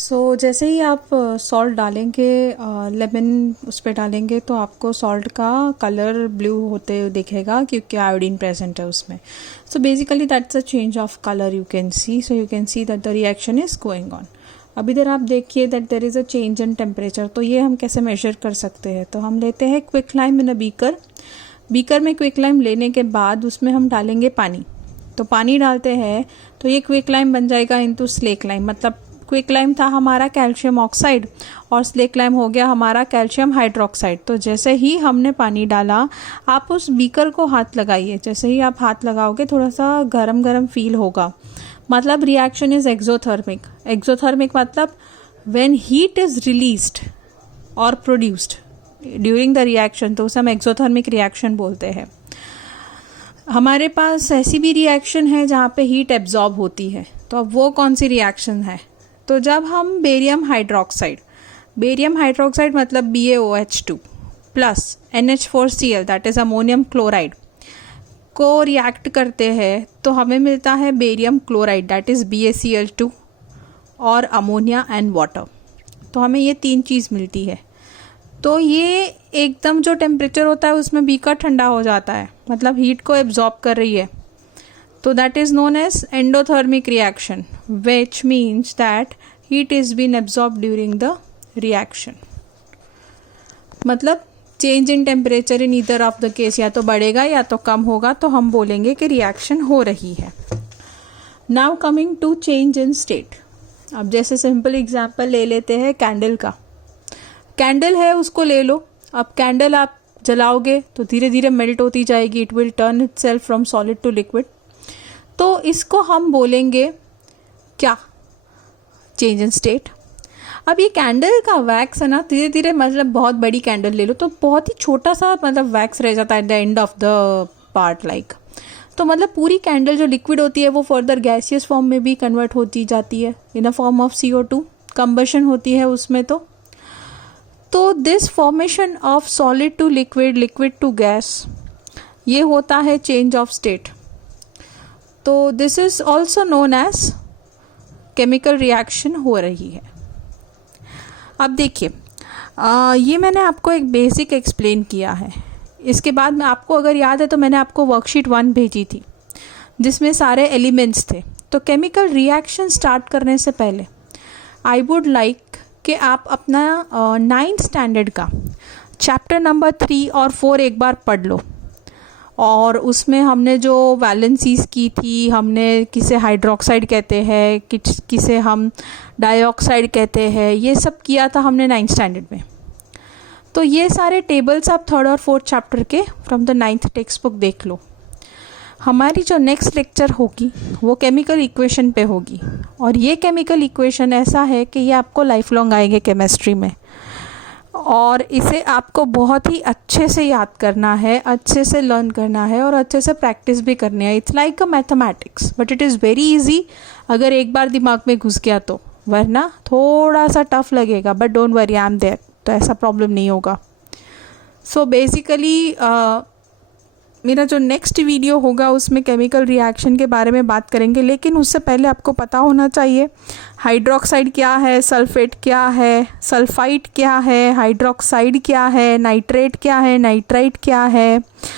जैसे ही आप सॉल्ट डालेंगे, लेमन उस पे डालेंगे तो आपको सॉल्ट का कलर ब्लू होते दिखेगा क्योंकि आयोडीन प्रेजेंट है उसमें. So basically that's a change of colour you can see. So you can see that the reaction is going on. अब इधर आप देखिए that there is a change in temperature. तो ये हम कैसे मेजर कर सकते हैं? तो हम लेते हैं quick lime in a beaker में क्विक लाइम लेने के बाद उसमें हम डालेंगे पानी. तो पानी डालते हैं तो ये क्विक लाइम बन जाएगा इनटू स्लेक लाइम. मतलब क्विक लाइम था हमारा कैल्शियम ऑक्साइड और स्लेक लाइम हो गया हमारा कैल्शियम हाइड्रोक्साइड. तो जैसे ही हमने पानी डाला, आप उस बीकर को हाथ लगाइए. जैसे ही आप हाथ लगाओगे थोड़ा सा गरम गरम फील होगा. मतलब रिएक्शन इज एक्सोथर्मिक. एक्सोथर्मिक मतलब व्हेन हीट इज रिलीज्ड और प्रोड्यूस्ड ड्यूरिंग द रिएक्शन, तो उसे हम एक्सोथर्मिक रिएक्शन बोलते हैं. हमारे पास ऐसी भी रिएक्शन है जहाँ पे हीट एब्जॉर्ब होती है. तो अब वो कौन सी रिएक्शन है? तो जब हम बेरियम हाइड्रोक्साइड मतलब BaOH2 plus NH4Cl that is ammonium chloride को रिएक्ट करते हैं तो हमें मिलता है barium chloride that is BaCl2 और अमोनिया एंड वाटर. तो हमें ये तीन चीज़ मिलती है. तो ये एकदम जो टेम्परेचर होता है उसमें बीकर ठंडा हो जाता है, मतलब हीट को एब्जॉर्ब कर रही है. तो that is known as endothermic reaction, which means that heat is been absorb during the reaction. मतलब change in temperature in either of the case, या तो बढ़ेगा या तो कम होगा, तो हम बोलेंगे कि रिएक्शन हो रही है. Now coming to change in state. अब जैसे सिंपल एग्जांपल ले लेते हैं कैंडल का. कैंडल है उसको ले लो. अब कैंडल आप जलाओगे तो धीरे धीरे मेल्ट होती जाएगी. It will turn itself from solid to liquid. तो इसको हम बोलेंगे क्या? Change in state. अब ये कैंडल का वैक्स है ना, धीरे धीरे मतलब बहुत बड़ी कैंडल ले लो तो बहुत ही छोटा सा मतलब वैक्स रह जाता है at the end of the part like. तो मतलब पूरी कैंडल जो लिक्विड होती है वो फर्दर गैसियस फॉर्म में भी कन्वर्ट होती जाती है in a form of CO2. Combustion होती है उसमें. तो this formation of solid to liquid, liquid to gas, ये होता है चेंज ऑफ स्टेट. तो this is also known as chemical reaction हो रही है. अब देखिए, ये मैंने आपको एक बेसिक एक्सप्लेन किया है. इसके बाद में आपको अगर याद है तो मैंने आपको वर्कशीट 1 भेजी थी जिसमें सारे एलिमेंट्स थे. तो केमिकल रिएक्शन स्टार्ट करने से पहले आई वुड लाइक कि आप अपना 9th स्टैंडर्ड का चैप्टर नंबर 3 और 4 एक बार पढ़ लो. और उसमें हमने जो वैलेंसीज की थी, हमने किसे हाइड्रोक्साइड कहते हैं, किसे हम डाइऑक्साइड कहते हैं, ये सब किया था हमने 9th स्टैंडर्ड में. तो ये सारे टेबल्स आप 3rd और 4th चैप्टर के from the 9th text book देख लो. हमारी जो नेक्स्ट लेक्चर होगी वो केमिकल इक्वेशन पे होगी. और ये केमिकल इक्वेशन ऐसा है कि ये आपको लाइफ लॉन्ग आएंगे केमिस्ट्री में. और इसे आपको बहुत ही अच्छे से याद करना है, अच्छे से लर्न करना है और अच्छे से प्रैक्टिस भी करनी है. It's like a mathematics but it is very easy अगर एक बार दिमाग में घुस गया तो. वरना थोड़ा सा टफ लगेगा, but don't worry, I am there. तो ऐसा प्रॉब्लम नहीं होगा. सो बेसिकली मेरा जो नेक्स्ट वीडियो होगा उसमें केमिकल रिएक्शन के बारे में बात करेंगे. लेकिन उससे पहले आपको पता होना चाहिए हाइड्रोक्साइड क्या है, सल्फेट क्या है, सल्फाइड क्या है, हाइड्रोक्साइड क्या है, नाइट्रेट क्या है, नाइट्राइट क्या है,